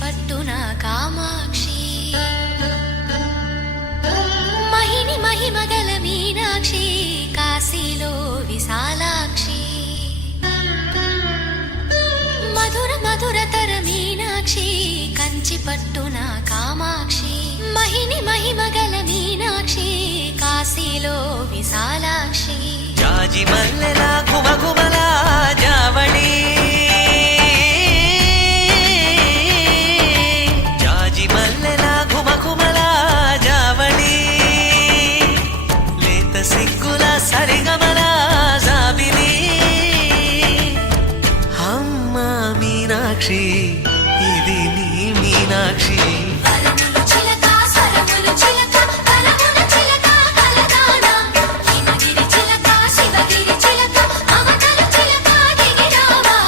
పట్టున కామాక్షి మహిని మహిమగల మీనాక్షి కాశీలో విశాలాక్షి మధుర మధురతర మీనాక్షి కంచి పట్టున కామాక్షి మహిని మహిమగల మీనాక్షి కాశీలో విశాలాక్షి జాజి మల్లెలా ఘుమఘుమలా జావళి జాజి మల్లెలా ఘుమఘుమలా జావళి లేత సిగ్గుల సరిగమల జాబిలి అమ్మ మీనాక్షి ఇది నీ మీనాక్షి